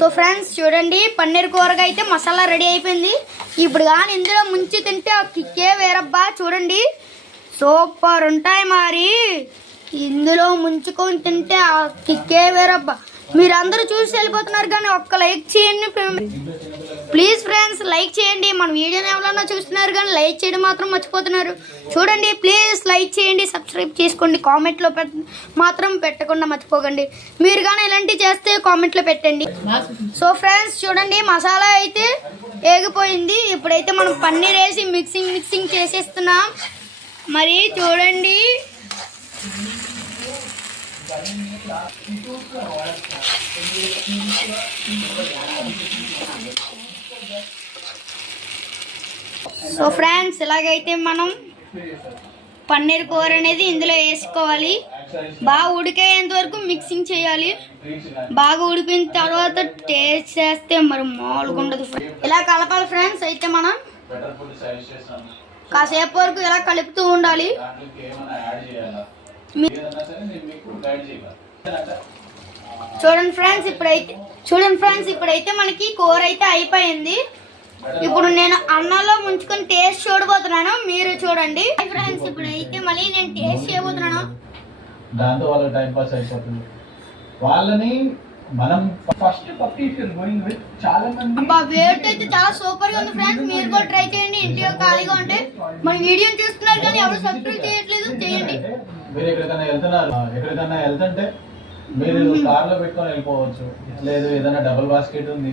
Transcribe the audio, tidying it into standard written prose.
So friends చూడండి, పన్నీర్ కూరగా అయితే masala ready అయిపోయింది. ఇప్పుడు కానీ ఇందులో ముంచి తింటే ఆ కిక్కే వేరబ్బా. చూడండి సూపర్ ఉంటాయి. మరి ఇందులో ముంచుకొని తింటే ఆ కిక్కే వేరబ్బా. మీరందరూ చూసి వెళ్ళిపోతున్నారు కానీ ఒక్క లైక్ చేయండి ప్లీజ్ ఫ్రెండ్స్. లైక్ చేయండి. మన వీడియోని ఎవరన్నా చూస్తున్నారు కానీ లైక్ చేయడం మాత్రం మర్చిపోతున్నారు. చూడండి ప్లీజ్ లైక్ చేయండి, సబ్స్క్రైబ్ చేసుకోండి, కామెంట్లో మాత్రం పెట్టకుండా మర్చిపోకండి. మీరు కానీ ఇలాంటివి చేస్తే కామెంట్లో పెట్టండి. సో ఫ్రెండ్స్ చూడండి, మసాలా అయితే ఏగిపోయింది. ఇప్పుడైతే మనం పన్నీర్ వేసి మిక్సింగ్ చేసేస్తున్నాం. మరి చూడండి సో ఫ్రెండ్స్ ఇలాగైతే మనం పన్నీర్ కూర అనేది ఇందులో వేసుకోవాలి. బాగా ఉడికేంత వరకు మిక్సింగ్ చేయాలి. బాగా ఉడికిన తర్వాత టేస్ట్ చేస్తే మరి మామూలుగా ఉండదు. ఇలా కలపాలి ఫ్రెండ్స్. అయితే మనం కాసేపు వరకు ఇలా కలుపుతూ ఉండాలి. చూడండి ఫ్రెండ్స్ ఇప్పుడైతే మనకి కూర అయితే అయిపోయింది. ఇప్పుడు నేను అన్నంలో ముంచుకొని టేస్ట్ చూడబోతున్నాను. మీరు చూడండి ఫ్రెండ్స్. ఇప్పుడైతే మళ్ళీ నేను టేస్ట్ చేయబోతున్నాను. దాంతో వాళ్ళ టైం పాస్ అయిపోతుంది. వాళ్ళని మనం ఫస్ట్ చాలా మంది వేట్ అయితే చాలా సూపర్ గా ఉంది ఫ్రెండ్స్. మీరు కూడా ట్రై చేయండి. ఇంట్లో ఖాళీగా ఉంటే మన వీడియోని చూస్తున్నారు కానీ ఎవరు సబ్స్క్రైబ్ చేయట్లేదు, చేయండి. మీరు ఎక్కడికైనా వెళ్తుంటే మీరు కార్ లో పెట్టుకొని వెళ్ళిపోవచ్చు. లేదు ఏదైనా డబుల్ బాస్కెట్ ఉంది.